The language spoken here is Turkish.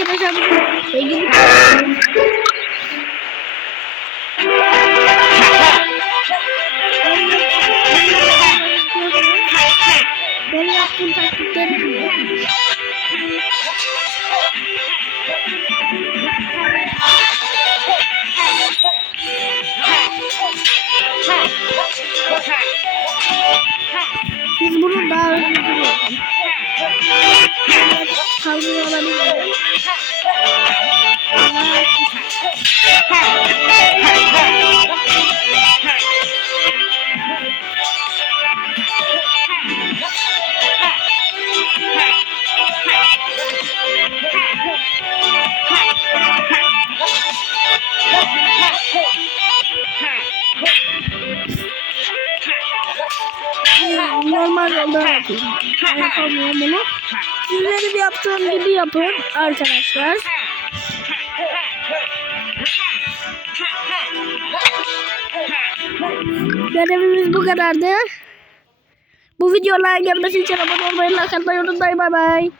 arkadaşlar sevgili benim yaptığım taktikleri biz bunu daha önce yapalım. Kaldırı alabiliriz. Normal yolda yapıyorum. Yapamıyorum bunu. Siz benim yaptığım gibi yapın arkadaşlar. Görevimiz bu kadardı. Bu videolar gelmesi için abone olmayı, like atmayı unutmayın. Bye bye.